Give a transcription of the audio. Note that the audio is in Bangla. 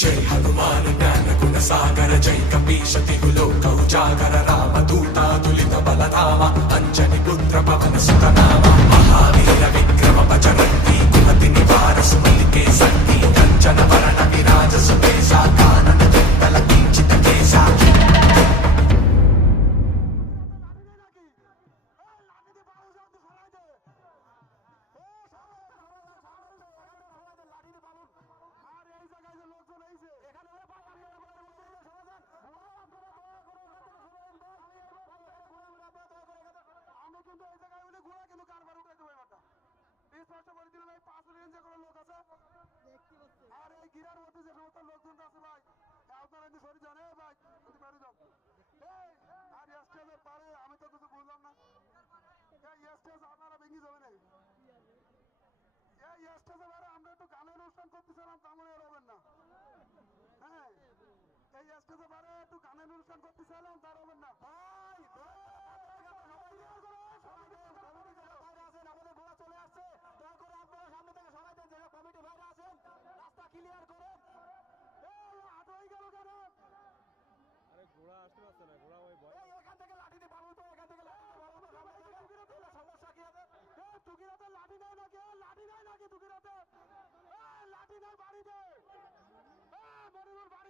జై హనుమాన్ జ్ఞాన గుణ సాగర జై కపీశతి లోకౌజాగర రామదూతాతులిత బలధామ అంజని పుత్ర పవన సుతనామ మహావీర విక్రమ బజరంగి కుమతి నివార సుమలికే సంగి కంచన వరణ విరాజ సుబేసా కానన జంగల కించిత కేసా স্পষ্ট করে দিল ভাই 5 রেঞ্জ যে কোনো লোক আছে আর এই গিরার মধ্যে যে সমস্ত লোকজন আছে ভাই আপনারা কি সরি জানে ভাই যদি পারি দাও এই আর স্টেজের পারে আমি তো কিছু বুঝলাম না এই স্টেজ আপনারা ভেঙে যাবেন এই স্টেজে পারে আমরা একটু গানের অনুষ্ঠান করতেছিলাম তেমন এর হবেন না হ্যাঁ এই স্টেজে পারে একটু গানের অনুষ্ঠান করতেছিলাম তার হবেন না ভাই আমাদের ঘোড়া চলে আসছে দয়া করে আপনারা সামনে থেকে সরাই দেন যারা কমিটি বাইরে আছেন রাস্তা ক্লিয়ার করেন হাট হয়ে গেল কেন আরে ঘোড়া আসতে পারছে না ঘোড়া ওই ভয় এখান থেকে লাঠি দিয়ে পারবো তো এখান থেকে সমস্যা কি হবে তুকিরাতে লাঠি নাই নাকি লাঠি নাই নাকি তুকিরাতে লাঠি নাই বাড়ি দে মরিবুল বাড়ি